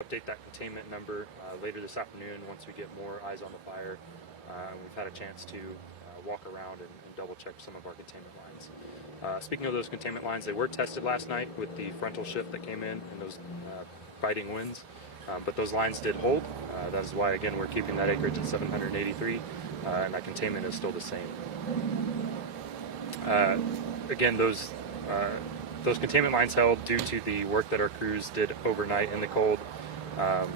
Update that containment number later this afternoon once we get more eyes on the fire. We've had a chance to walk around and double check some of our containment lines. Speaking of those containment lines, they were tested last night with the frontal shift that came in and those biting winds, but those lines did hold. That is why, again, we're keeping that acreage at 783, and that containment is still the same. Again, those containment lines held due to the work that our crews did overnight in the cold.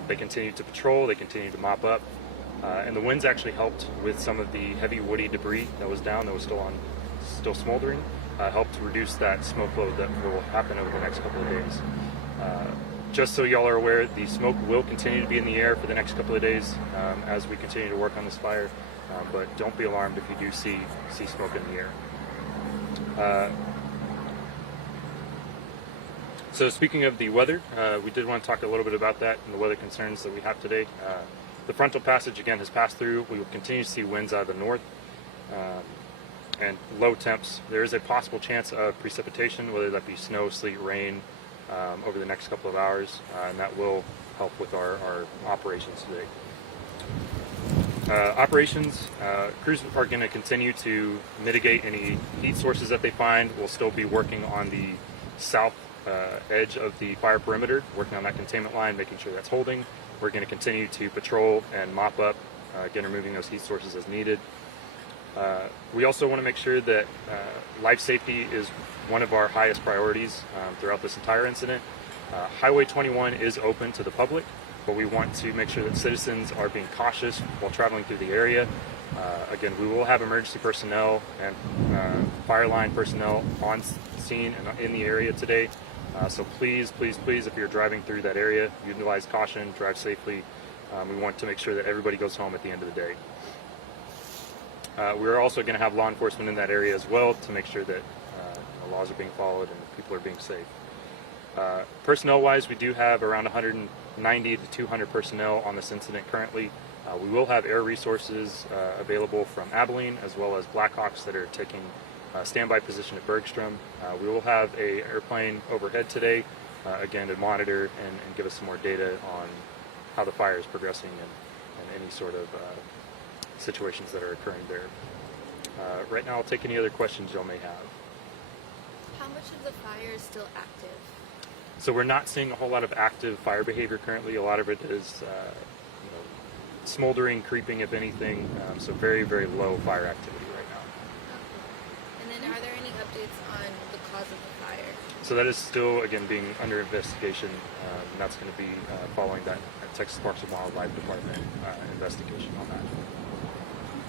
They continued to patrol, they continued to mop up, and the winds actually helped with some of the heavy woody debris that was down, that was still smoldering, helped reduce that smoke load that will happen over the next couple of days. Just so y'all are aware, the smoke will continue to be in the air for the next couple of days as we continue to work on this fire, but don't be alarmed if you do see smoke in the air. So speaking of the weather, we did want to talk a little bit about that and the weather concerns that we have today. The frontal passage again has passed through. We will continue to see winds out of the north and low temps. There is a possible chance of precipitation, whether that be snow, sleet, rain, over the next couple of hours, and that will help with our operations today. Operations, crews are going to continue to mitigate any heat sources that they find. We'll still be working on the south edge of the fire perimeter, working on that containment line, making sure that's holding. We're going to continue to patrol and mop up, again removing those heat sources as needed. We also want to make sure that life safety is one of our highest priorities throughout this entire incident. Highway 21 is open to the public, but we want to make sure that citizens are being cautious while traveling through the area. Again, we will have emergency personnel and fire line personnel on scene and in the area today. So please, if you're driving through that area, utilize caution, drive safely. We want to make sure that everybody goes home at the end of the day. We're also going to have law enforcement in that area as well to make sure that laws are being followed and people are being safe. Personnel-wise, we do have around 190 to 200 personnel on this incident currently. We will have air resources available from Abilene, as well as Blackhawks that are taking standby position at Bergstrom. We will have an airplane overhead today, again to monitor and give us some more data on how the fire is progressing and any sort of situations that are occurring there. Right now I'll take any other questions y'all may have. How much of the fire is still active? So we're not seeing a whole lot of active fire behavior currently. A lot of it is smoldering, creeping if anything, so very, very low fire activity right now. Okay. And then are there any updates on the cause of the fire? So that is still, again, being under investigation, and that's going to be following that Texas Parks and Wildlife Department investigation on that.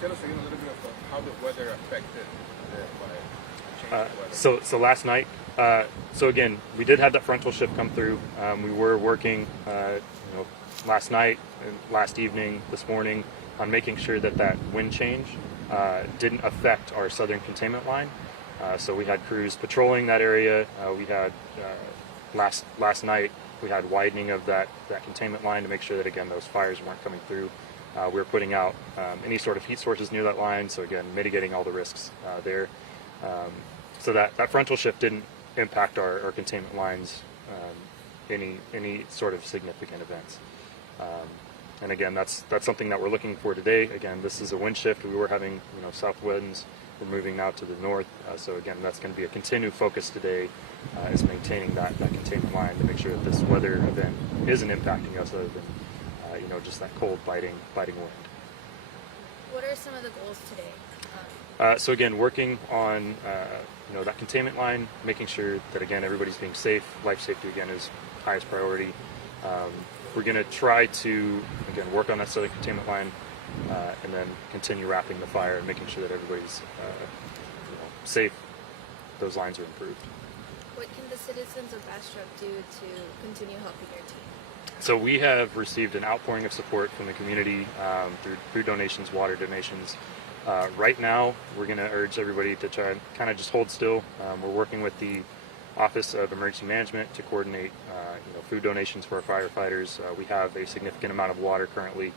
Tell us again a little bit about how the weather affected the fire. So last night, so again, we did have that frontal shift come through. We were working, last night and last evening, this morning, on making sure that wind change didn't affect our southern containment line. So we had crews patrolling that area. We had last night we had widening of that containment line to make sure that again those fires weren't coming through. We were putting out any sort of heat sources near that line, so again mitigating all the risks there. So that frontal shift didn't impact our containment lines any sort of significant events. And again, that's something that we're looking for today. Again, this is a wind shift. We were having south winds. We're moving now to the north. So again, that's going to be a continued focus today, is maintaining that containment line to make sure that this weather event isn't impacting us other than just that cold biting wind. What are some of the goals today? So again, working on that containment line, making sure that again everybody's being safe. Life safety again is highest priority. We're going to try to again work on that southern containment line and then continue wrapping the fire and making sure that everybody's safe. Those lines are improved. What can the citizens of Bastrop do to continue helping your team? So we have received an outpouring of support from the community through food donations, water donations. Right now, we're going to urge everybody to try and kind of just hold still. We're working with the Office of Emergency Management to coordinate food donations for our firefighters. We have a significant amount of water currently,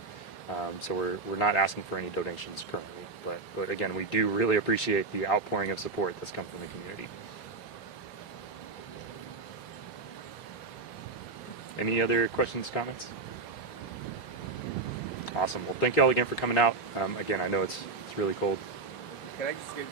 so we're not asking for any donations currently. But again, we do really appreciate the outpouring of support that's come from the community. Any other questions, comments? Awesome. Well, thank you all again for coming out. Again, I know it's really cold. Can I just get